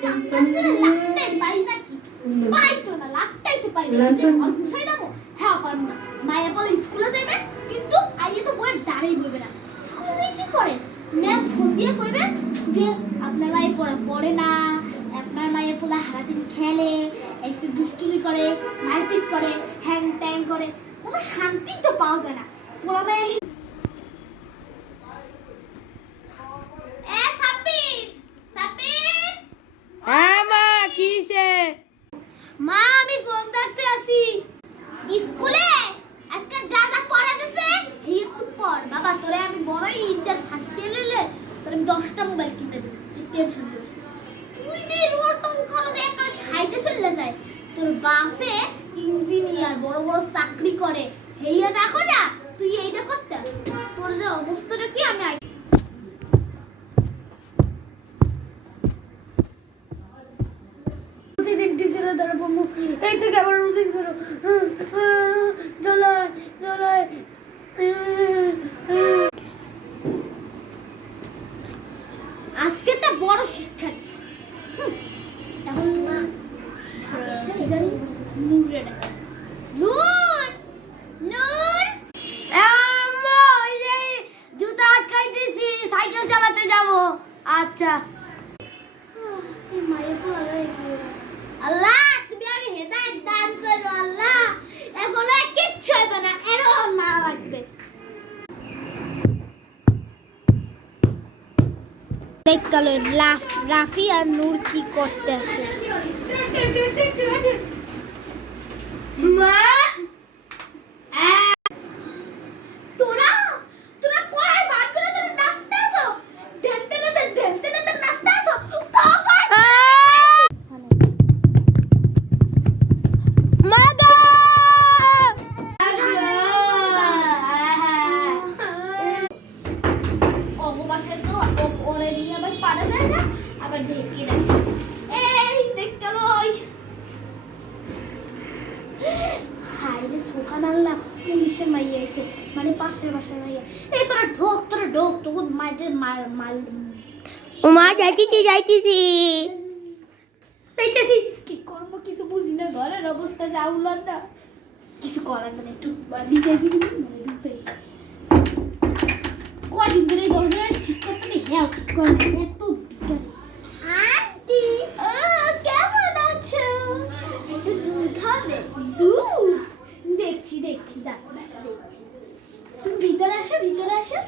campus করে লাগতেই পাই নাকি পাই তো না লাগতেই তো পাই না যে আর গুছাই দেবো হ্যাঁ পারবো না মায়া বলে স্কুলে যাবে কিন্তু আইয়ে তো বইয়ের দাঁড়াই বলবে না স্কুলে কি করে ম্যাম ফোন দিয়ে কইবে যে আপনার মায়ের পড়ে না আপনার মায়ের পোলা সারাদিন খেলে এসে দুষ্টুমি করে মারপিট করে হ্যাং ট্যাং করে কোনো শান্তি তো পাওয়া যায় না পোলা মায়ের মা আমি ফোন দেখতে আসি স্কুলে আজকে যা যা পড়া দিছে একটু পড় বাবা তোরে আমি বড়ই ইন্টার ফার্স্ট ইয়ারে তোরে আমি 10টা মোবাইল কিনে দেব তুই টেনশন করিস তুই দে রোটন করে দে একটা সাইডে চলে যায় তোর বাপে ইঞ্জিনিয়ার বড় বড় চাকরি করে হেইয়া দেখো না তুই এইটা করতে আস তোর যে অবস্থাটা কি আমি এই থেকে আবার রুটিন ধরো জলাই জলাই আজকে একটা বড় শিক্ষা এখন নূরে ডাকে নূর নূর আম্মা ওই যে জুতা আটকাইতেছি সাইকেল চালাতে যাব আচ্ছা এই মায়ের পোলা রয়ে গেল আল্লাহ তুমি আগে হেদায়েত দান করো আল্লাহ এখন আর কিচ্ছু হবে না এরকম না লাগবে দেখলো রাফি আর নূর কি করতে আছে মা তোরা তোরা পড়াই বার করে তোরা নাচতে আসো ঢেলতে নাচতে আসো পুলিশের মাইয়া আইছে মানে পাশের বাসার মাইয়া এই তোরা ঢোক তোকে মাইদের মাল ওমা যাইতেছি দেখতেছি কি করবো কিছু বুঝি না ঘরের অবস্থা যাউলার না কিছু করার মানে একটু দিতে দিবি মানে দিতে কয়দিন ধরে দরজার ঠিক করতে নেই হ্যাঁ ঠিক করে এত আন্টি কেমন আছো একটু দুধ খাবে দুধ দেখছি দেখছি তুমি ভিতরে আসো